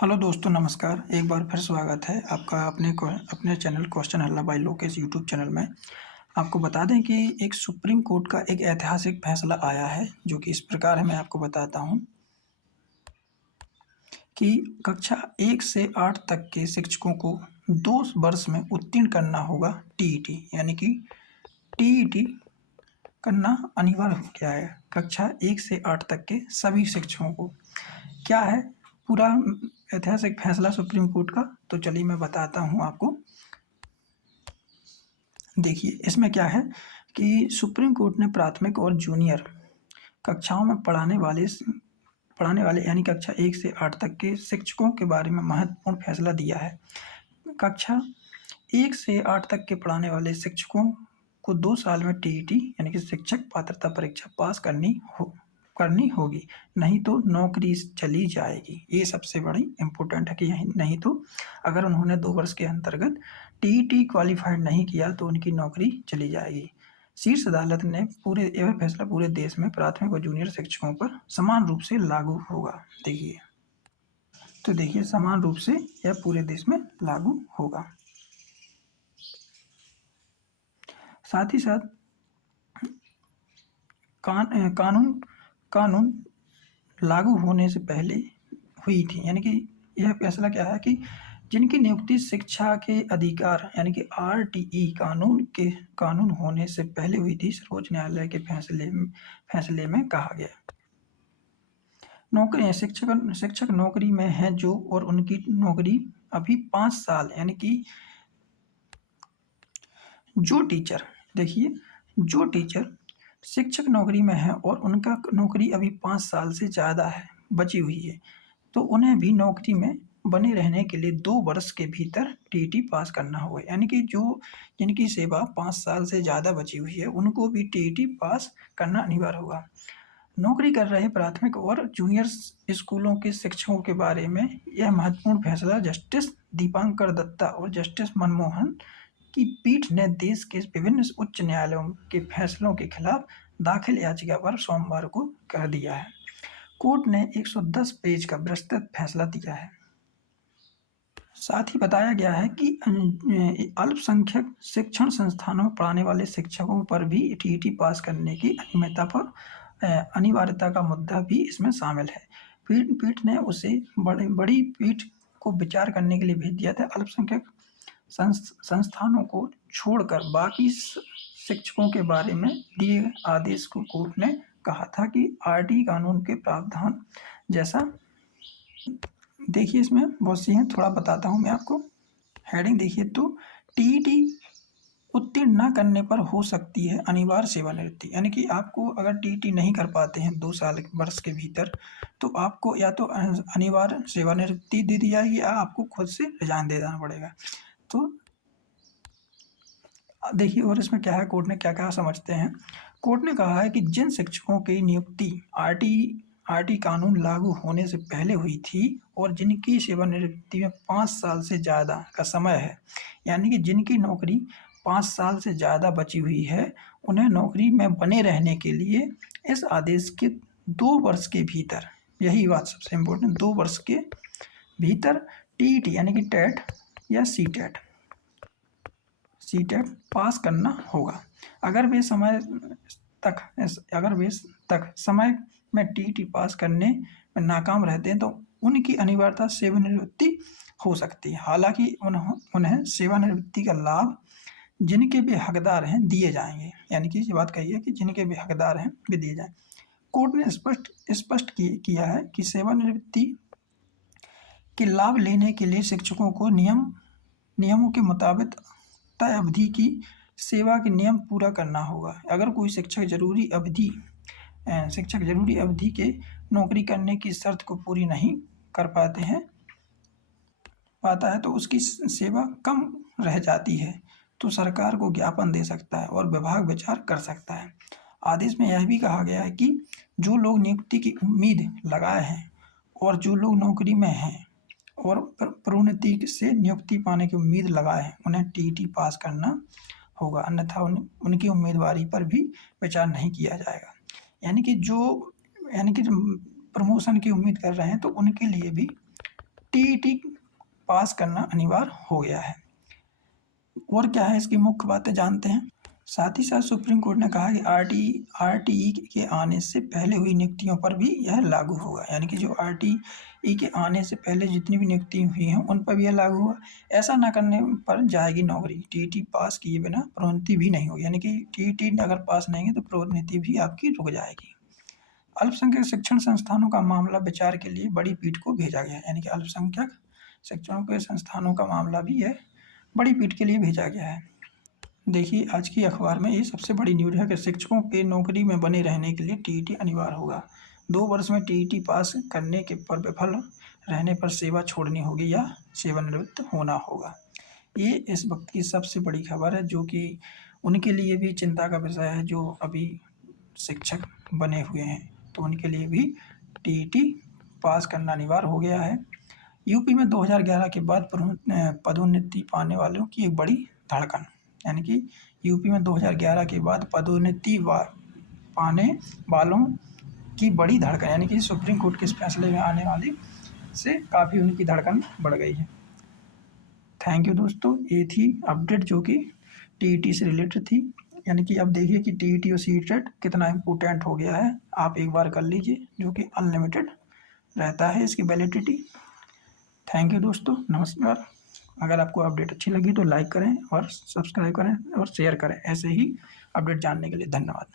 Hello दोस्तों, नमस्कार। एक बार फिर स्वागत है आपका अपने चैनल क्वेश्चन हल्ला बाय लोकेश यूट्यूब चैनल में। आपको बता दें कि एक सुप्रीम कोर्ट का एक ऐतिहासिक फैसला आया है, जो कि इस प्रकार है, मैं आपको बताता हूँ कि कक्षा 1 से 8 तक के शिक्षकों को 2 वर्ष में उत्तीर्ण करना होगा टीईटी, यानी कि टीईटी करना अनिवार्य हो गया है कक्षा 1 से 8 तक के सभी शिक्षकों को। क्या है पूरा ऐतिहासिक फैसला सुप्रीम कोर्ट का? तो चलिए मैं बताता हूँ आपको। देखिए, इसमें क्या है कि सुप्रीम कोर्ट ने प्राथमिक और जूनियर कक्षाओं में पढ़ाने वाले यानी कक्षा 1 से 8 तक के शिक्षकों के बारे में महत्वपूर्ण फैसला दिया है। कक्षा 1 से 8 तक के पढ़ाने वाले शिक्षकों को 2 साल में टीईटी यानी कि शिक्षक पात्रता परीक्षा पास करनी होगी, नहीं तो नौकरी चली जाएगी। ये सबसे बड़ी इम्पोर्टेंट है कि यही नहीं तो अगर उन्होंने 2 वर्ष के अंतर्गत टीईटी क्वालिफाइड नहीं किया तो उनकी नौकरी चली जाएगी। शीर्ष अदालत ने यह फैसला पूरे देश में प्राथमिक और जूनियर शिक्षकों पर समान रूप से लागू होगा। देखिए समान रूप से यह पूरे देश में लागू होगा। साथ ही साथ कानून लागू होने से पहले हुई थी, यानी कि यह फैसला क्या है कि जिनकी नियुक्ति शिक्षा के अधिकार यानी कि आरटीई कानून होने से पहले हुई थी, सर्वोच्च न्यायालय के फैसले में कहा गया। शिक्षक नौकरी में है जो, और उनकी नौकरी अभी 5 साल, यानी कि जो टीचर शिक्षक नौकरी में है और उनका नौकरी अभी 5 साल से ज़्यादा है बची हुई है, तो उन्हें भी नौकरी में बने रहने के लिए 2 वर्ष के भीतर टीईटी पास करना होगा। यानी कि जिनकी सेवा 5 साल से ज़्यादा बची हुई है, उनको भी टीईटी पास करना अनिवार्य होगा। नौकरी कर रहे प्राथमिक और जूनियर स्कूलों के शिक्षकों के बारे में यह महत्वपूर्ण फैसला जस्टिस दीपांकर दत्ता और जस्टिस मनमोहन की पीठ ने देश के विभिन्न उच्च न्यायालयों के फैसलों के खिलाफ दाखिल याचिका पर सोमवार को कह दिया है। कोर्ट ने 110 पेज का विस्तृत फैसला दिया है। साथ ही बताया गया है कि अल्पसंख्यक शिक्षण संस्थानों में पढ़ाने वाले शिक्षकों पर भी टीईटी पास करने की अनिवार्यता का मुद्दा भी इसमें शामिल है। पीठ ने उसे बड़ी पीठ को विचार करने के लिए भेज दिया था। अल्पसंख्यक संस्थानों को छोड़कर बाकी शिक्षकों के बारे में दिए आदेश को कोर्ट ने कहा था कि आरटी कानून के प्रावधान जैसा। देखिए इसमें बहुत सी हैं, थोड़ा बताता हूँ मैं आपको। हेडिंग देखिए तो टीईटी उत्तीर्ण न करने पर हो सकती है अनिवार्य सेवानिवृत्ति, यानी कि आपको अगर टीईटी नहीं कर पाते हैं 2 वर्ष के भीतर, तो आपको या तो अनिवार्य सेवानिवृत्ति दे दी जाएगी या आपको खुद से रिजाइन दे देना पड़ेगा। तो देखिए और इसमें क्या है, कोर्ट ने क्या कहा समझते हैं। कोर्ट ने कहा है कि जिन शिक्षकों की नियुक्ति आरटी कानून लागू होने से पहले हुई थी और जिनकी सेवानिवृत्ति में 5 साल से ज़्यादा का समय है, यानी कि जिनकी नौकरी 5 साल से ज़्यादा बची हुई है, उन्हें नौकरी में बने रहने के लिए इस आदेश के 2 वर्ष के भीतर, यही बात सबसे इम्पोर्टेंट, 2 वर्ष के भीतर टीईटी यानी कि टेट या सीटेट पास करना होगा। अगर वे समय में टीईटी पास करने में नाकाम रहते हैं तो उनकी अनिवार्यता सेवानिवृत्ति हो सकती है। हालांकि उन्हें सेवानिवृत्ति का लाभ जिनके भी हकदार हैं दिए जाएंगे, यानी कि ये बात कही है कि जिनके भी हकदार हैं वे दिए जाएं। कोर्ट ने स्पष्ट किया है कि सेवानिवृत्ति के लाभ लेने के लिए शिक्षकों को नियमों के मुताबिक तय अवधि की सेवा के नियम पूरा करना होगा। अगर कोई शिक्षक जरूरी अवधि के नौकरी करने की शर्त को पूरी नहीं कर पाता है तो उसकी सेवा कम रह जाती है तो सरकार को ज्ञापन दे सकता है और विभाग विचार कर सकता है। आदेश में यह भी कहा गया है कि जो लोग नियुक्ति की उम्मीद लगाए हैं और जो लोग नौकरी में हैं और प्रोन्नति से नियुक्ति पाने की उम्मीद लगाए हैं, उन्हें टीईटी पास करना होगा, अन्यथा उनकी उम्मीदवारी पर भी विचार नहीं किया जाएगा। यानी कि जो प्रमोशन की उम्मीद कर रहे हैं तो उनके लिए भी टीईटी पास करना अनिवार्य हो गया है। और क्या है इसकी मुख्य बातें जानते हैं। साथ ही साथ सुप्रीम कोर्ट ने कहा कि आरटीई के आने से पहले हुई नियुक्तियों पर भी यह लागू होगा, यानी कि जो आरटीई के आने से पहले जितनी भी नियुक्ति हुई हैं उन पर भी यह लागू होगा। ऐसा ना करने पर जाएगी नौकरी। टीईटी पास किए बिना प्रोन्नति भी नहीं होगी, यानी कि टीईटी अगर पास नहीं है तो प्रोन्नति भी आपकी रुक जाएगी। अल्पसंख्यक शिक्षण संस्थानों का मामला विचार के लिए बड़ी पीठ को भेजा गया है, यानी कि अल्पसंख्यक शिक्षणों के संस्थानों का मामला भी है बड़ी पीठ के लिए भेजा गया है। देखिए आज की अखबार में ये सबसे बड़ी न्यूज़ है कि शिक्षकों के नौकरी में बने रहने के लिए टीईटी अनिवार्य होगा। 2 वर्ष में टीईटी पास करने के पर विफल रहने पर सेवा छोड़नी होगी या सेवानिवृत्त होना होगा। ये इस वक्त की सबसे बड़ी खबर है, जो कि उनके लिए भी चिंता का विषय है जो अभी शिक्षक बने हुए हैं, तो उनके लिए भी टीईटी पास करना अनिवार्य हो गया है। यूपी में 2011 के बाद पदोन्नति पाने वालों की एक बड़ी धड़कन, यानी कि यूपी में 2011 के बाद पदोन्नति पाने वालों की बड़ी धड़कन, यानी कि सुप्रीम कोर्ट के इस फैसले में आने वाले से काफ़ी उनकी धड़कन बढ़ गई है। थैंक यू दोस्तों, ये थी अपडेट जो कि टीईटी से रिलेटेड थी। यानी कि अब देखिए कि टीईटी और सीटेट कितना इम्पोर्टेंट हो गया है। आप एक बार कर लीजिए, जो कि अनलिमिटेड रहता है इसकी वैलिडिटी। थैंक यू दोस्तों, नमस्कार। अगर आपको अपडेट अच्छी लगी तो लाइक करें और सब्सक्राइब करें और शेयर करें। ऐसे ही अपडेट जानने के लिए धन्यवाद।